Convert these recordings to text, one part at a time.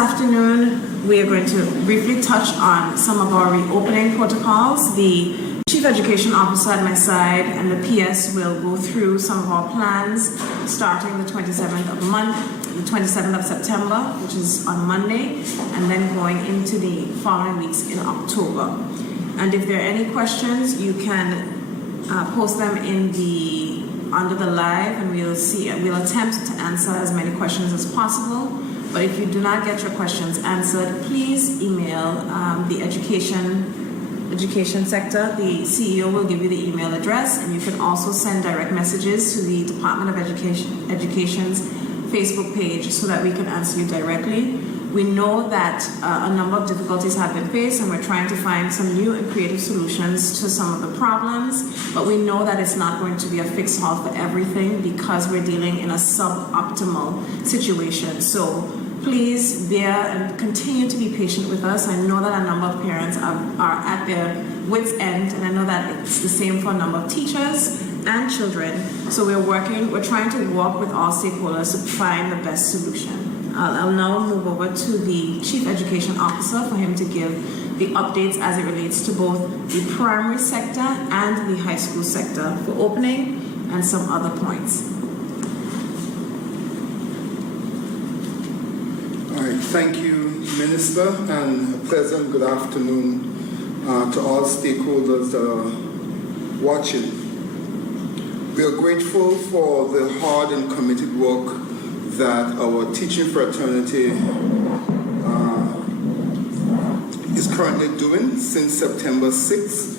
afternoon, we are going to briefly touch on some of our reopening protocols. The Chief Education Officer at my side and the PS will go through some of our plans starting the 27th of September, which is on Monday, and then going into the following weeks in October. And if there are any questions, you can post them under the live, and we'll attempt to answer as many questions as possible. But if you do not get your questions answered, please email the education sector. The CEO will give you the email address, and you can also send direct messages to the Department of Education's Facebook page so that we can answer you directly. We know that a number of difficulties have been faced, and we're trying to find some new and creative solutions to some of the problems, but we know that it's not going to be a fix all for everything because we're dealing in a suboptimal situation. So please bear and continue to be patient with us. I know that a number of parents are at their wits' end, and I know that it's the same for a number of teachers and children. So we're trying to work with all stakeholders to find the best solution. I'll now move over to the Chief Education Officer for him to give the updates as it relates to both the primary sector and the high school sector for opening and some other points. All right, thank you, Minister, and a pleasant good afternoon to all stakeholders that are watching. We are grateful for the hard and committed work that our teaching fraternity is currently doing since September 6th.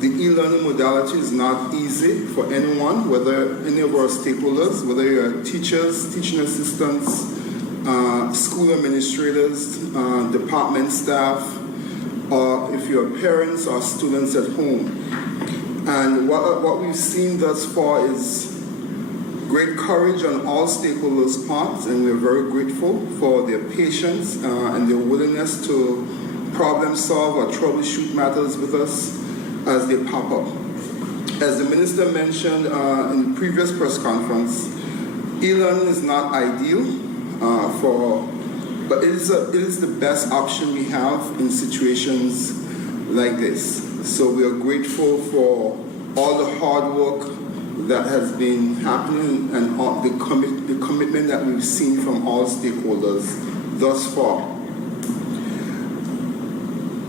The e-learning modality is not easy for anyone, whether any of our stakeholders, whether you're teachers, teaching assistants, school administrators, department staff, or if you're parents or students at home. And what we've seen thus far is great courage on all stakeholders' parts, and we're very grateful for their patience and their willingness to problem solve or troubleshoot matters with us as they pop up. As the Minister mentioned in the previous press conference, e-learning is not ideal, but it is the best option we have in situations like this. So we are grateful for all the hard work that has been happening and the commitment that we've seen from all stakeholders thus far.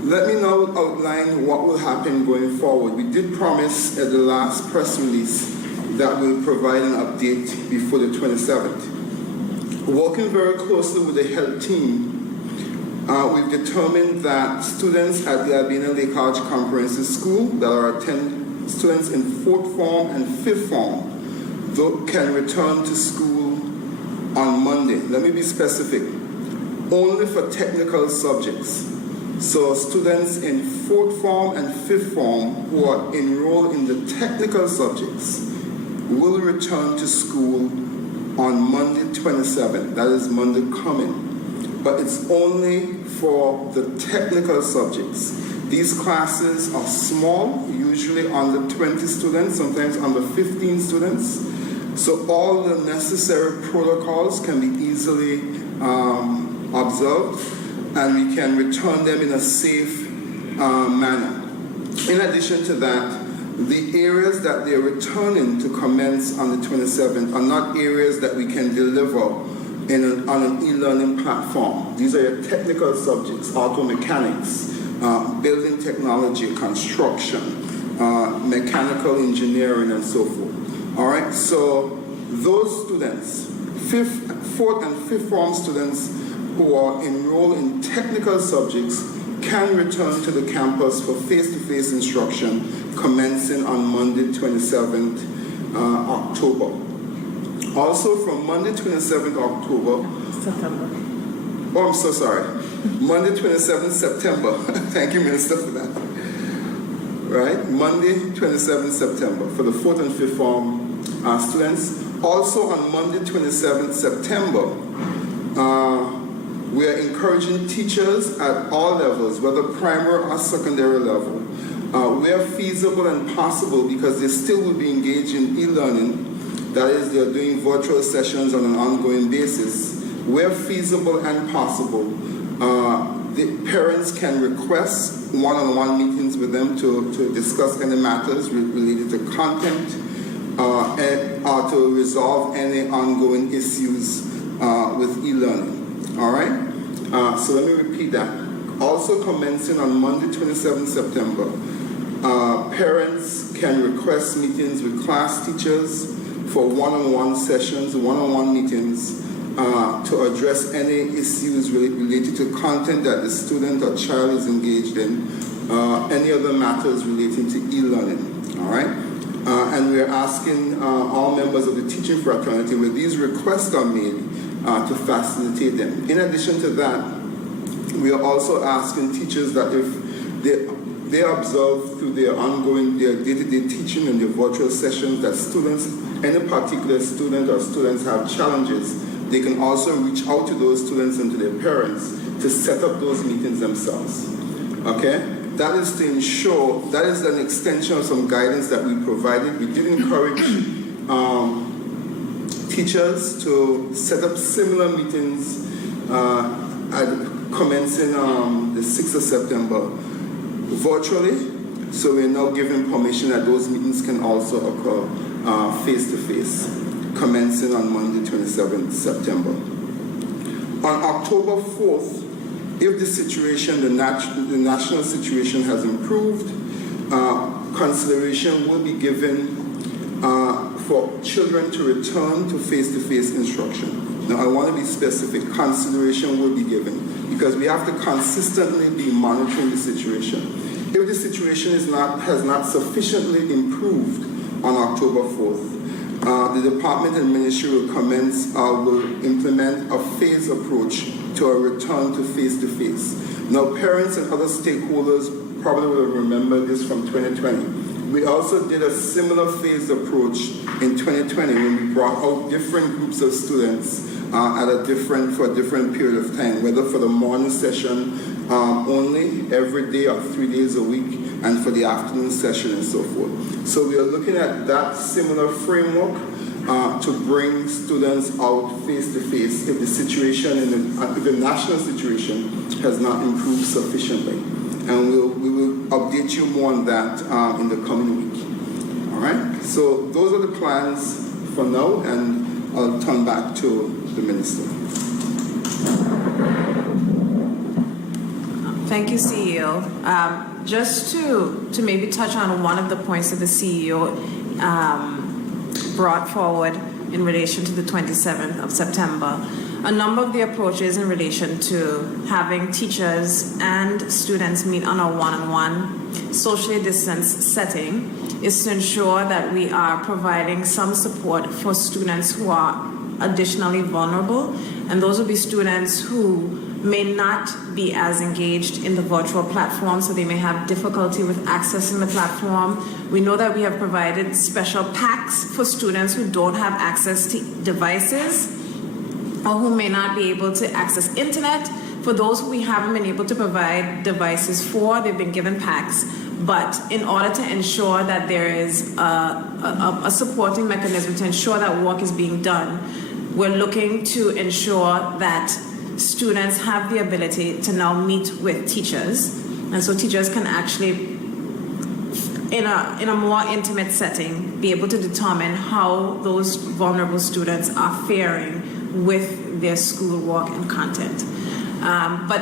Let me now outline what will happen going forward. We did promise at the last press release that we'll provide an update before the 27th. Working very closely with the health team, we've determined that students at the Albina Lake College Comprehensive School that are students in 4th form and 5th form can return to school on Monday. Let me be specific. Only for technical subjects. So students in 4th form and 5th form who are enrolled in the technical subjects will return to school on Monday 27th. That is Monday coming. But it's only for the technical subjects. These classes are small, usually under 20 students, sometimes under 15 students. So all the necessary protocols can be easily observed, and we can return them in a safe manner. In addition to that, the areas that they're returning to commence on the 27th are not areas that we can deliver on an e-learning platform. These are your technical subjects: auto mechanics, building technology, construction, mechanical engineering, and so forth. All right, so those students, 4th and 5th form students who are enrolled in technical subjects can return to the campus for face-to-face instruction commencing on Monday 27th October. Also from Monday 27th October, September. Oh, I'm so sorry. Monday 27th September. Thank you, Minister, for that. Right? Monday 27th September for the 4th and 5th form students. Also on Monday 27th September, we are encouraging teachers at all levels, whether primary or secondary level, where feasible and possible, because they still will be engaged in e-learning. That is, they are doing virtual sessions on an ongoing basis, Where feasible and possible, the parents can request one-on-one meetings with them to discuss any matters related to content or to resolve any ongoing issues with e-learning. All right? So let me repeat that. Also commencing on Monday, 27th September, parents can request meetings with class teachers for one-on-one sessions, one-on-one meetings to address any issues related to content that the student or child is engaged in, any other matters relating to e-learning, all right? And we're asking all members of the teaching fraternity where these requests are made to facilitate them. In addition to that, we are also asking teachers that if they observe through their day-to-day teaching and their virtual sessions that students, any particular student or students have challenges, they can also reach out to those students and to their parents to set up those meetings themselves. Okay? That is to ensure, that is an extension of some guidance that we provided. We did encourage teachers to set up similar meetings commencing the 6th of September virtually. So we're now giving permission that those meetings can also occur face-to-face, commencing on Monday, 27th September. On October 4th, if the situation, the national situation has improved, consideration will be given for children to return to face-to-face instruction. Now, I want to be specific. Consideration will be given because we have to consistently be monitoring the situation. If the situation has not sufficiently improved on October 4th, the department and ministry will implement a phased approach to a return to face-to-face. Now, parents and other stakeholders probably will remember this from 2020. We also did a similar phased approach in 2020 when we brought out different groups of students for a different period of time, whether for the morning session only, every day or 3 days a week, and for the afternoon session and so forth. So we are looking at that similar framework to bring students out face-to-face if the situation, if the national situation has not improved sufficiently. And we will update you more on that in the coming week. All right? So those are the plans for now, and I'll turn back to the minister. Thank you, CEO. Just to maybe touch on one of the points that the CEO brought forward in relation to the 27th of September, a number of the approaches in relation to having teachers and students meet on a one-on-one socially distanced setting is to ensure that we are providing some support for students who are additionally vulnerable, and those will be students who may not be as engaged in the virtual platform, so they may have difficulty with accessing the platform. We know that we have provided special packs for students who don't have access to devices or who may not be able to access internet. For those who we haven't been able to provide devices for, they've been given packs. But in order to ensure that there is a supporting mechanism to ensure that work is being done, we're looking to ensure that students have the ability to now meet with teachers, and so teachers can actually, in a more intimate setting, be able to determine how those vulnerable students are faring with their schoolwork and content. But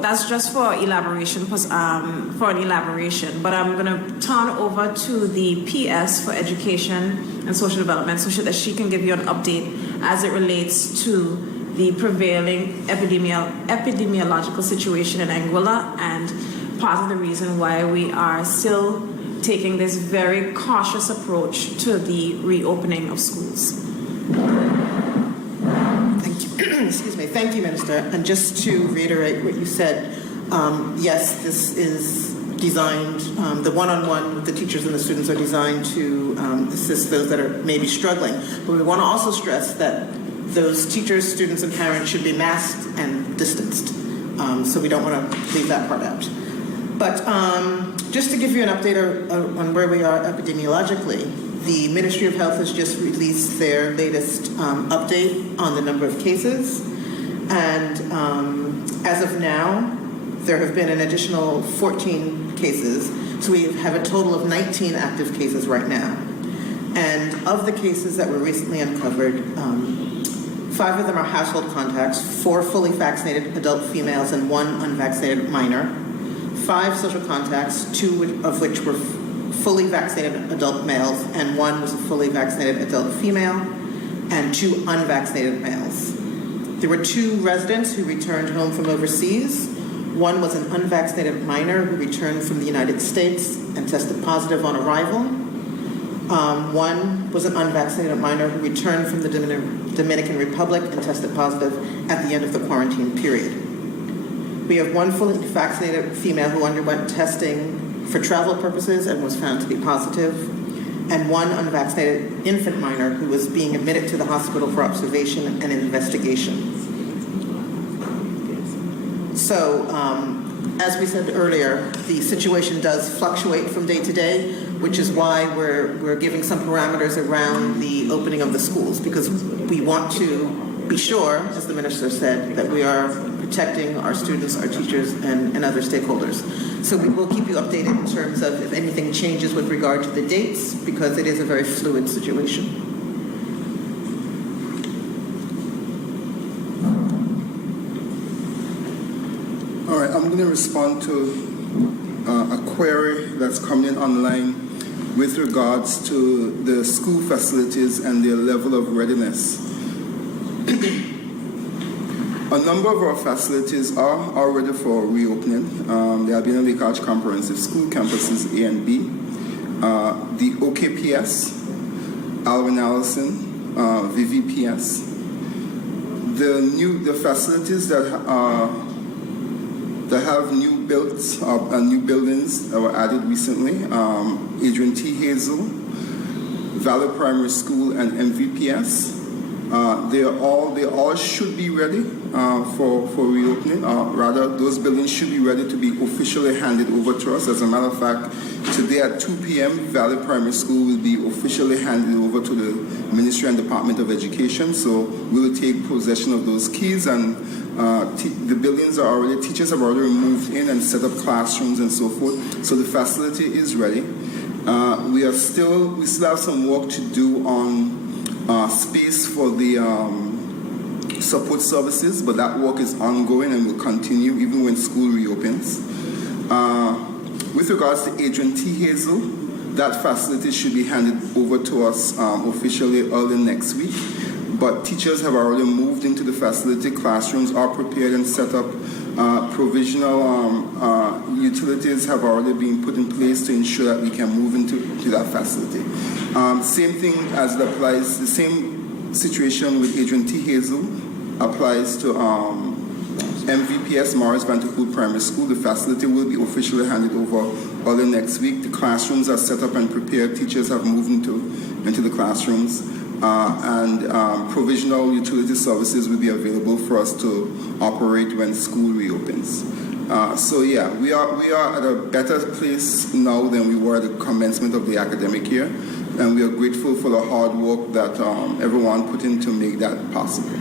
that's just for elaboration, for an elaboration. But I'm going to turn over to the PS for Education and Social Development so that she can give you an update as it relates to the prevailing epidemiological situation in Anguilla and part of the reason why we are still taking this very cautious approach to the reopening of schools. Thank you. Excuse me. Thank you, Minister. And just to reiterate what you said, yes, this is designed, the one-on-one with the teachers and the students are designed to assist those that are maybe struggling. But we want to also stress that those teachers, students, and parents should be masked and distanced. So we don't want to leave that part out. But just to give you an update on where we are epidemiologically, The Ministry of Health has just released their latest update on the number of cases. And as of now, there have been an additional 14 cases. So we have a total of 19 active cases right now. And of the cases that were recently uncovered, 5 of them are household contacts, 4 fully vaccinated adult females and 1 unvaccinated minor. 5 social contacts, 2 of which were fully vaccinated adult males, and 1 was a fully vaccinated adult female, and 2 unvaccinated males. There were 2 residents who returned home from overseas. 1 was an unvaccinated minor who returned from the United States and tested positive on arrival. 1 was an unvaccinated minor who returned from the Dominican Republic and tested positive at the end of the quarantine period. We have 1 fully vaccinated female who underwent testing for travel purposes and was found to be positive, and 1 unvaccinated infant minor who was being admitted to the hospital for observation and investigation. So, as we said earlier, the situation does fluctuate from day to day, which is why we're giving some parameters around the opening of the schools, because we want to be sure, as the minister said, that we are protecting our students, our teachers, and other stakeholders. So we will keep you updated in terms of if anything changes with regard to the dates, because it is a very fluid situation. All right, I'm going to respond to a query that's coming in online with regards to the school facilities and their level of readiness. A number of our facilities are ready for reopening. The Albina Lake Arch Comprehensive School campuses A and B, the OKPS, Alvin Allison, VVPS. The facilities that have new builds and new buildings that were added recently, Adrian T. Hazel, Valley Primary School, and MVPS. They all should be ready for reopening. Rather, those buildings should be ready to be officially handed over to us. As a matter of fact, today at 2 p.m., Valley Primary School will be officially handed over to the Ministry and Department of Education. So we'll take possession of those keys, and the buildings are already, teachers have already moved in and set up classrooms and so forth. So the facility is ready. We still have some work to do on space for the support services, but that work is ongoing and will continue even when school reopens. With regards to Adrian T. Hazel, that facility should be handed over to us officially early next week, but teachers have already moved into the facility. Classrooms are prepared and set up. Provisional utilities have already been put in place to ensure that we can move into that facility. Same thing as it applies, the same situation with Adrian T. Hazel applies to MVPS, Morris Vanderpool Primary School. The facility will be officially handed over early next week. The classrooms are set up and prepared. Teachers have moved into the classrooms. And provisional utility services will be available for us to operate when school reopens. So yeah, we are at a better place now than we were at the commencement of the academic year, and we are grateful for the hard work that everyone put in to make that possible.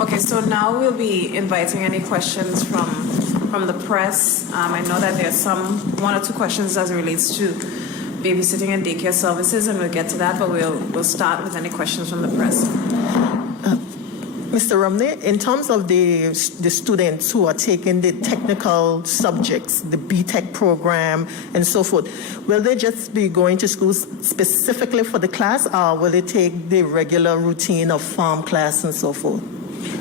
Okay, so now we'll be inviting any questions from the press. I know that there's 1 or 2 questions as it relates to babysitting and daycare services, and we'll get to that, but we'll start with any questions from the press. Mr. Romney, in terms of the students who are taking the technical subjects, the BTech program and so forth, will they just be going to schools specifically for the class, or will they take the regular routine of farm class and so forth?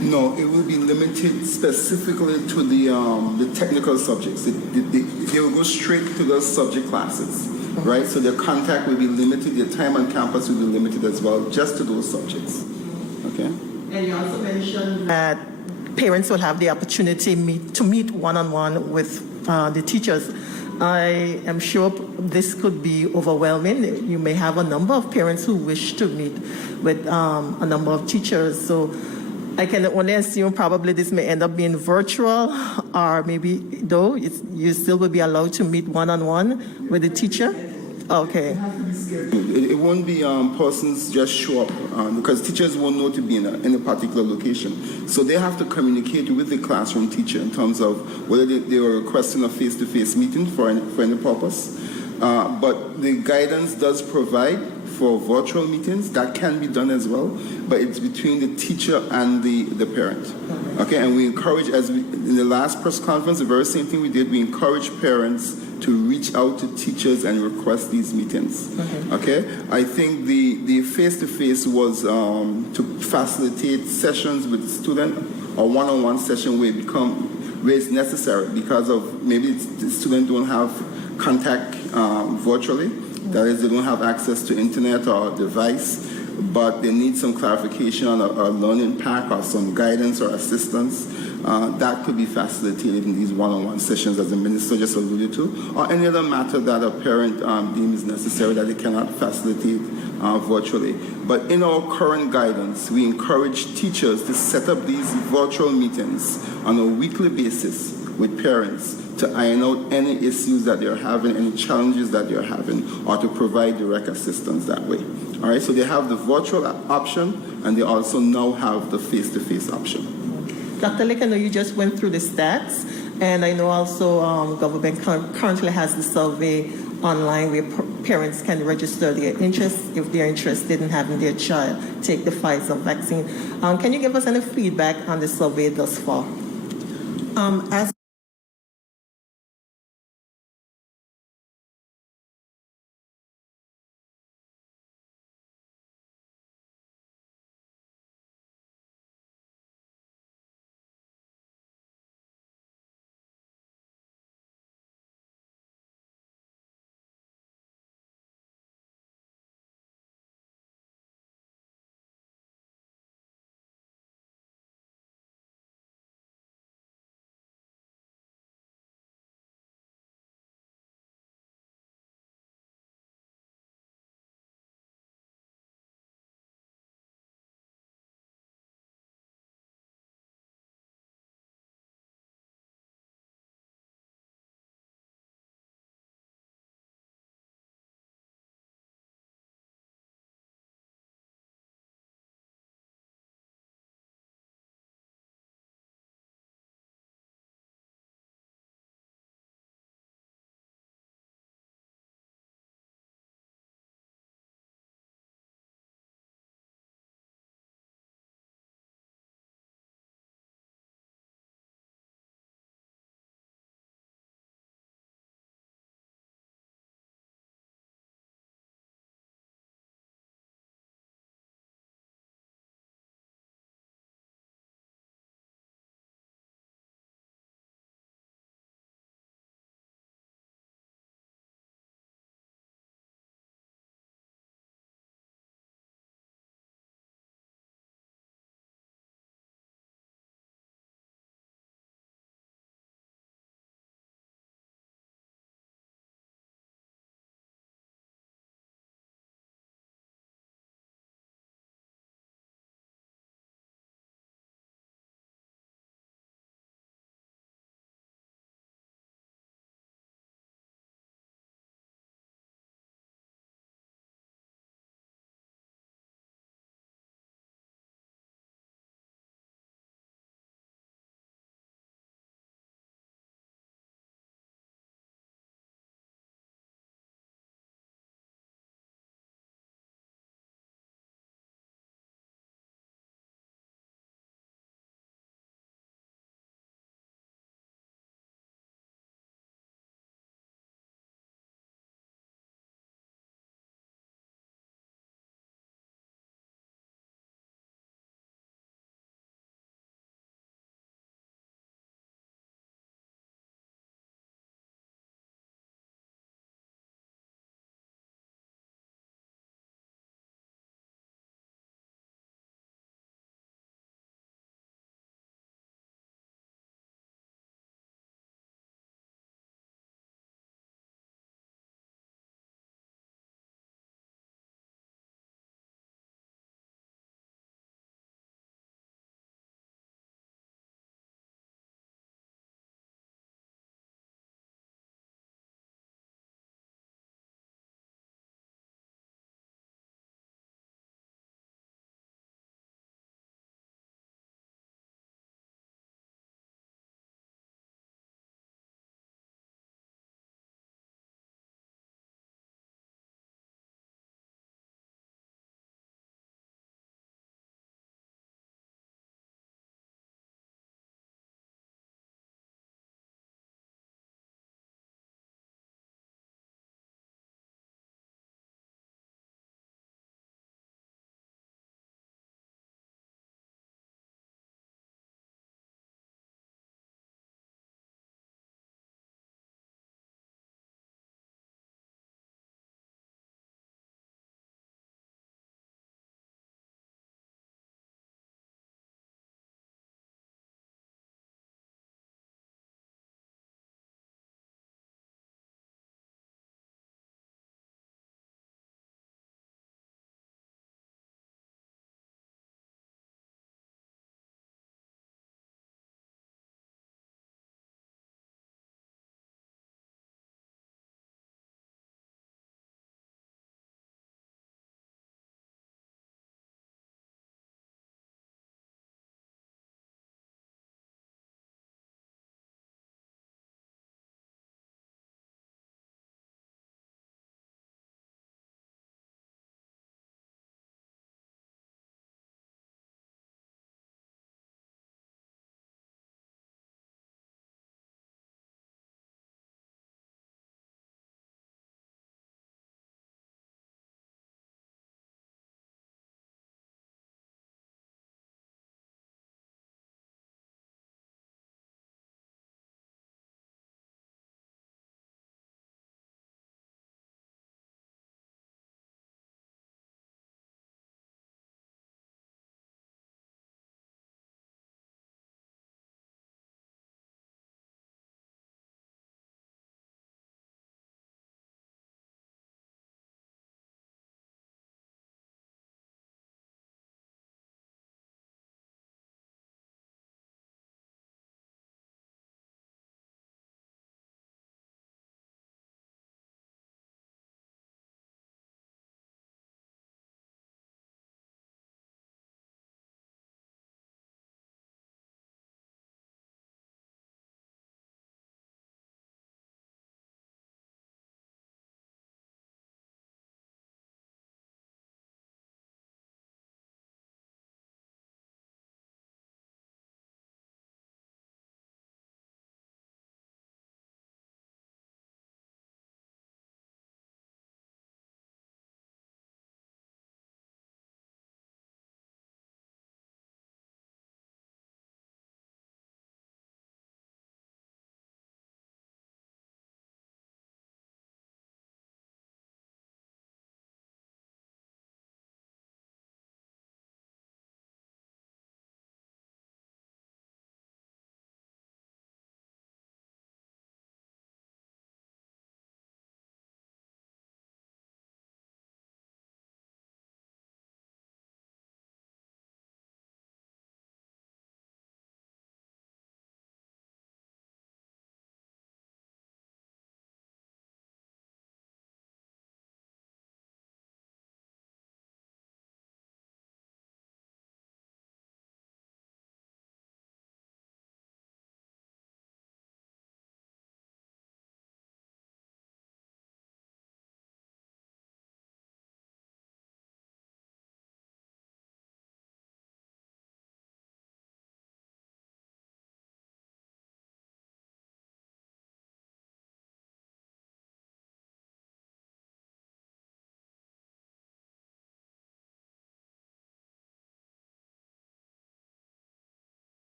No, it will be limited specifically to the technical subjects. They will go straight to those subject classes, right? So their contact will be limited, their time on campus will be limited as well, just to those subjects, okay? And you also mentioned that parents will have the opportunity to meet one-on-one with the teachers. I am sure this could be overwhelming. You may have a number of parents who wish to meet with a number of teachers. So I can only assume probably this may end up being virtual, or maybe though you still will be allowed to meet one-on-one with the teacher. Okay. It won't be persons just show up because teachers won't know to be in a particular location. So they have to communicate with the classroom teacher in terms of whether they are requesting a face-to-face meeting for any purpose. But the guidance does provide for virtual meetings. That can be done as well, but it's between the teacher and the parent. Okay, and we encourage, in the last press conference, the very same thing we did, we encourage parents to reach out to teachers and request these meetings. Okay, I think the face-to-face was to facilitate sessions with the student, or one-on-one session where it's necessary because of maybe the student don't have contact virtually. That is, they don't have access to internet or device, but they need some clarification on a learning pack or some guidance or assistance. That could be facilitated in these one-on-one sessions, as the minister just alluded to, or any other matter that a parent deems necessary that they cannot facilitate virtually. But in our current guidance, we encourage teachers to set up these virtual meetings on a weekly basis with parents to iron out any issues that they're having, any challenges that they're having, or to provide direct assistance that way. All right, so they have the virtual option, and they also now have the face-to-face option. Dr. Lick, I know you just went through the stats, and I know also government currently has the survey online where parents can register their interest if they're interested in having their child take the Pfizer vaccine. Can you give us any feedback on the survey thus far? As